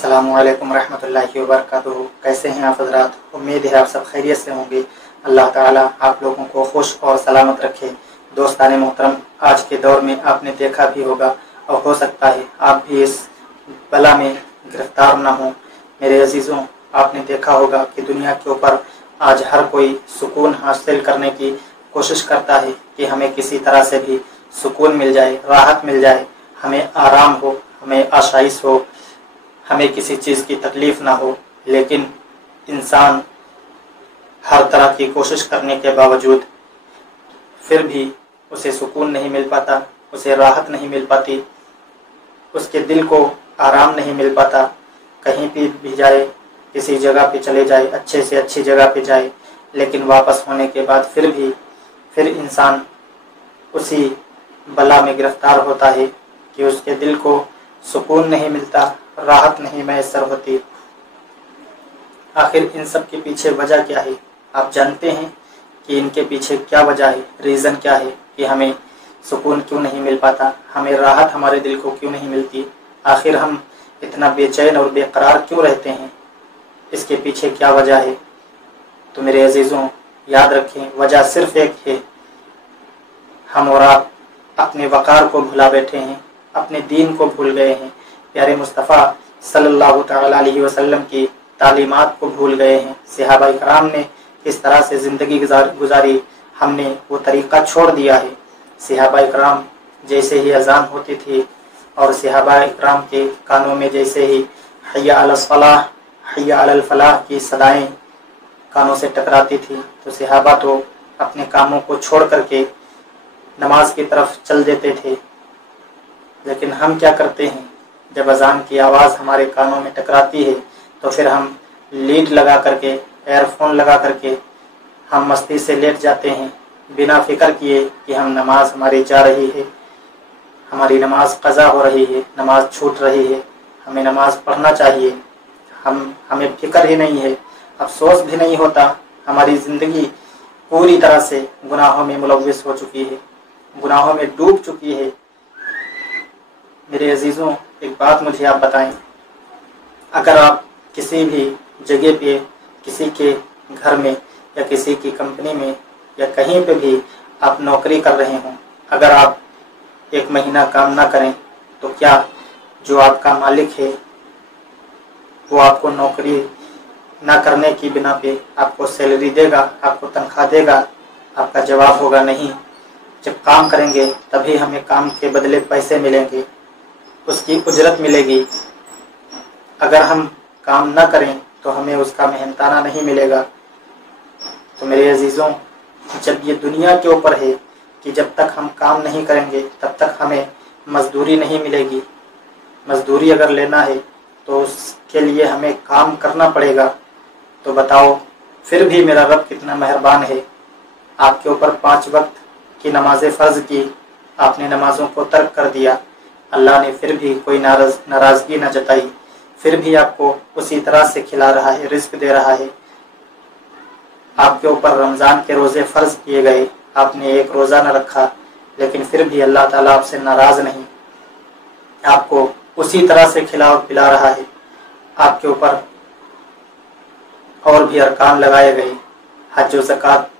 अस्सलामु अलैकुम रहमतुल्लाहि व बरकातुहू। कैसे हैं आप हज़रात? उम्मीद है आप सब खैरियत से होंगे। अल्लाह ताला आप लोगों को खुश और सलामत रखे। दोस्तान मोहतरम, आज के दौर में आपने देखा भी होगा और हो सकता है आप भी इस बला में गिरफ्तार ना हो। मेरे अजीज़ों, आपने देखा होगा कि दुनिया के ऊपर आज हर कोई सुकून हासिल करने की कोशिश करता है कि हमें किसी तरह से भी सुकून मिल जाए, राहत मिल जाए, हमें आराम हो, हमें आशाइश हो, हमें किसी चीज़ की तकलीफ़ ना हो। लेकिन इंसान हर तरह की कोशिश करने के बावजूद फिर भी उसे सुकून नहीं मिल पाता, उसे राहत नहीं मिल पाती, उसके दिल को आराम नहीं मिल पाता। कहीं भी जाए, किसी जगह पे चले जाए, अच्छे से अच्छी जगह पे जाए, लेकिन वापस होने के बाद फिर इंसान उसी बला में गिरफ्तार होता है कि उसके दिल को सुकून नहीं मिलता, राहत नहीं मैसर होती। आखिर इन सब के पीछे वजह क्या है? आप जानते हैं कि इनके पीछे क्या वजह है, रीज़न क्या है कि हमें सुकून क्यों नहीं मिल पाता, हमें राहत हमारे दिल को क्यों नहीं मिलती? आखिर हम इतना बेचैन और बेकरार क्यों रहते हैं? इसके पीछे क्या वजह है? तो मेरे अजीज़ों, याद रखें, वजह सिर्फ एक है, हम और आप अपने वक़ार को भुला बैठे हैं, अपने दीन को भूल गए हैं, प्यारे मुस्तफ़ा सल्लल्लाहु तआला अलैहि वसल्लम की तालीमात को भूल गए हैं। सहाबाए कराम ने किस तरह से ज़िंदगी गुजारी, हमने वो तरीक़ा छोड़ दिया है। सहाबाए कराम जैसे ही अज़ान होती थी और सहाबाए कराम के कानों में जैसे ही हय्या अलस सलाह, हय्या अलल फलाह की सदाएं कानों से टकराती थी तो सहाबा तो अपने कामों को छोड़ करके नमाज की तरफ चल देते थे। लेकिन हम क्या करते हैं? जब अज़ान की आवाज़ हमारे कानों में टकराती है तो फिर हम लीड लगा करके, एयरफोन लगा करके हम मस्ती से लेट जाते हैं, बिना फिक्र किए कि हम नमाज हमारी जा रही है, हमारी नमाज क़ज़ा हो रही है, नमाज छूट रही है, हमें नमाज पढ़ना चाहिए। हमें फिक्र ही नहीं है, अफसोस भी नहीं होता। हमारी ज़िंदगी पूरी तरह से गुनाहों में मुलव्वस हो चुकी है, गुनाहों में डूब चुकी है। मेरे अजीज़ों, एक बात मुझे आप बताएं, अगर आप किसी भी जगह पे, किसी के घर में या किसी की कंपनी में या कहीं पे भी आप नौकरी कर रहे हों, अगर आप 1 महीना काम ना करें तो क्या जो आपका मालिक है वो आपको नौकरी ना करने की बिना पे आपको सैलरी देगा, आपको तनख्वाह देगा? आपका जवाब होगा नहीं। जब काम करेंगे तभी हमें काम के बदले पैसे मिलेंगे, उसकी उजरत मिलेगी। अगर हम काम ना करें तो हमें उसका मेहनताना नहीं मिलेगा। तो मेरे अजीज़ों, जब ये दुनिया के ऊपर है कि जब तक हम काम नहीं करेंगे तब तक हमें मजदूरी नहीं मिलेगी। मजदूरी अगर लेना है तो उसके लिए हमें काम करना पड़ेगा। तो बताओ, फिर भी मेरा रब कितना मेहरबान है, आपके ऊपर 5 वक्त की नमाज़ें फ़र्ज़ की, आपने नमाज़ों को तर्क कर दिया, अल्लाह ने फिर भी कोई नाराज़गी न जताई, फिर भी आपको उसी तरह से खिला रहा है, रिज़्क़ दे रहा है। आपके ऊपर रमज़ान के रोज़े फ़र्ज़ किए गए, आपने एक रोज़ा न रखा, लेकिन फिर भी अल्लाह ताला आपसे नाराज़ नहीं, आपको उसी तरह से खिला और पिला रहा है। आपके ऊपर और भी अरकान लगाए गए, हज और ज़कात,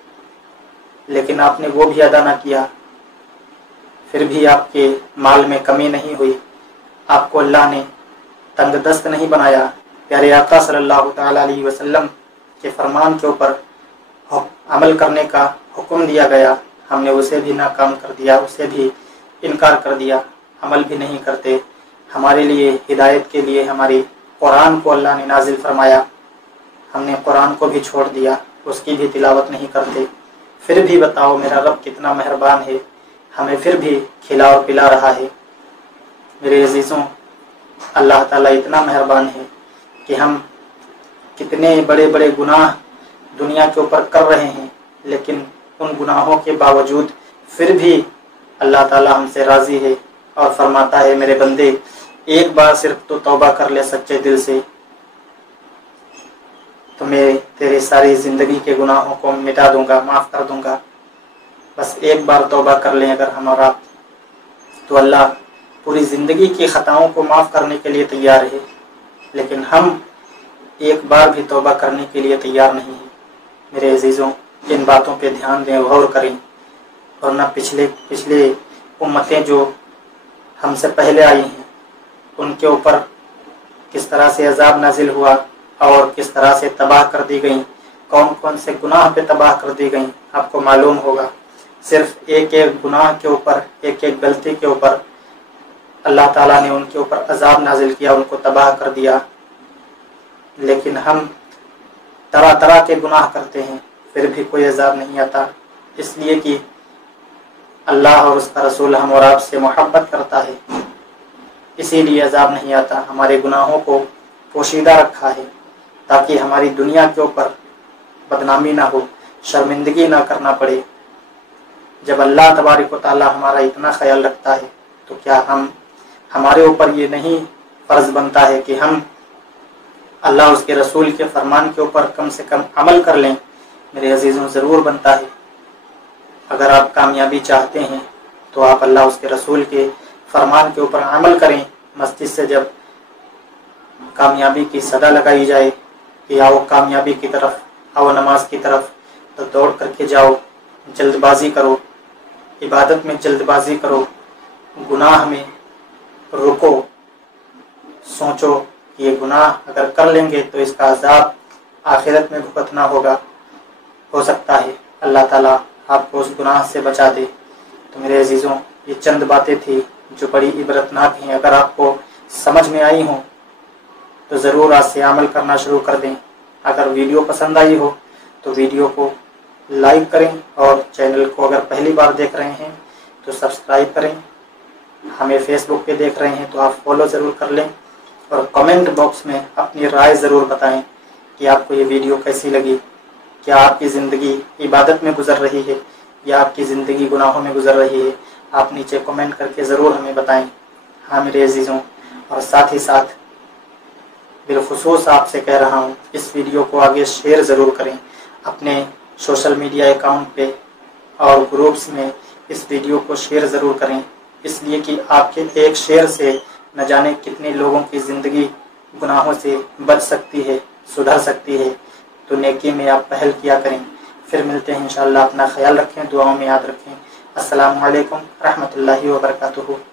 लेकिन आपने वो भी अदा न किया, फिर भी आपके माल में कमी नहीं हुई, आपको अल्लाह ने तंगदस्त नहीं बनाया। प्यारे आका सल्लल्लाहु तआला अलैहि वसल्लम के फरमान के ऊपर अमल करने का हुक्म दिया गया, हमने उसे भी नाकाम कर दिया, उसे भी इनकार कर दिया, अमल भी नहीं करते। हमारे लिए हिदायत के लिए हमारी कुरान को अल्लाह ने नाजिल फरमाया, हमने कुरान को भी छोड़ दिया, उसकी भी तिलावत नहीं करते। फिर भी बताओ मेरा रब कितना मेहरबान है, हमें फिर भी खिला और पिला रहा है। मेरे अजीज़ों, अल्लाह ताला इतना मेहरबान है कि हम कितने बड़े बड़े गुनाह दुनिया के ऊपर कर रहे हैं, लेकिन उन गुनाहों के बावजूद फिर भी अल्लाह ताला हमसे राज़ी है और फरमाता है, मेरे बंदे एक बार सिर्फ तो तौबा कर ले सच्चे दिल से, तो मैं तेरी सारी ज़िंदगी के गुनाहों को मिटा दूंगा, माफ़ कर दूंगा। बस एक बार तौबा कर लें अगर हम और आप, तो अल्लाह पूरी ज़िंदगी की ख़ताओं को माफ़ करने के लिए तैयार है। لیکن ہم ایک بار بھی توبہ کرنے کے لیے تیار نہیں ہیں۔ میرے عزیزوں، ان باتوں پہ دھیان دیں، غور کریں، ورنہ پچھلے امتیں جو ہم سے پہلے آئی ہیں ان کے اوپر کس طرح سے عذاب نازل ہوا اور کس طرح سے تباہ کر دی گئیں، کون کون سے گناہ پہ تباہ کر دی گئیں، آپ کو معلوم ہوگا۔ صرف ایک ایک گناہ کے اوپر، ایک ایک غلطی کے اوپر اللہ تعالیٰ نے ان کے اوپر عذاب نازل کیا، ان کو تباہ کر دیا۔ لیکن ہم طرح طرح کے گناہ کرتے ہیں، پھر بھی کوئی عذاب نہیں آتا، اس لیے کہ اللہ اور اس کا رسول ہم اور آپ سے محبت کرتا ہے، اسی لیے عذاب نہیں آتا۔ ہمارے گناہوں کو پوشیدہ رکھا ہے تاکہ ہماری دنیا کے اوپر بدنامی نہ ہو، شرمندگی نہ کرنا پڑے۔ جب اللہ تبارک و تعالی ہمارا اتنا خیال رکھتا ہے تو کیا ہمارے اوپر یہ نہیں فرض بنتا ہے کہ ہم اللہ اس کے رسول کے فرمان کے اوپر کم سے کم عمل کر لیں؟ میرے عزیزوں، ضرور بنتا ہے۔ اگر آپ کامیابی چاہتے ہیں تو آپ اللہ اس کے رسول کے فرمان کے اوپر عمل کریں۔ مسجد سے جب کامیابی کی صدا لگائی جائے کہ آؤ کامیابی کی طرف، آؤ نماز کی طرف، تو دوڑ کر کے جاؤ، جلد بازی کرو، عبادت میں جلد بازی کرو، گناہ میں رکو، سوچو کہ یہ گناہ اگر کر لیں گے تو اس کا عذاب آخرت میں بھگتنا ہوگا، ہو سکتا ہے اللہ تعالیٰ آپ کو اس گناہ سے بچا دے۔ تو میرے عزیزوں، یہ چند باتیں تھی جو بڑی عبرتناک ہیں۔ اگر آپ کو سمجھ میں آئی ہوں تو ضرور آج سے عمل کرنا شروع کر دیں۔ اگر ویڈیو پسند آئی ہو تو ویڈیو کو لائک کریں، اور چینل کو اگر پہلی بار دیکھ رہے ہیں تو سبسکرائب کریں۔ ہمیں فیس بک پہ دیکھ رہے ہیں تو آپ فالو ضرور کر لیں، اور کمنٹ باکس میں اپنی رائے ضرور بتائیں کہ آپ کو یہ ویڈیو کیسی لگی۔ کیا آپ کی زندگی عبادت میں گزر رہی ہے یا آپ کی زندگی گناہوں میں گزر رہی ہے؟ آپ نیچے کمنٹ کر کے ضرور ہمیں بتائیں۔ ہاں میرے عزیزوں، اور ساتھ ہی ساتھ بالخصوص آپ سے کہہ رہا ہوں، اس ویڈیو کو آگے شیئر ضرور کریں اپنے سوشل میڈیا اکاؤنٹ پہ اور گروپس میں۔ اس ویڈیو کو شیئر ضرور کریں، اس لیے کہ آپ کے ایک شیئر سے نہ جانے کتنے لوگوں کی زندگی گناہوں سے بچ سکتی ہے، سدھر سکتی ہے۔ تو نیکی میں آپ پہل کیا کریں۔ پھر ملتے ہیں انشاءاللہ۔ اپنا خیال رکھیں، دعاؤں میں یاد رکھیں۔ السلام علیکم رحمۃ اللہ وبرکاتہ۔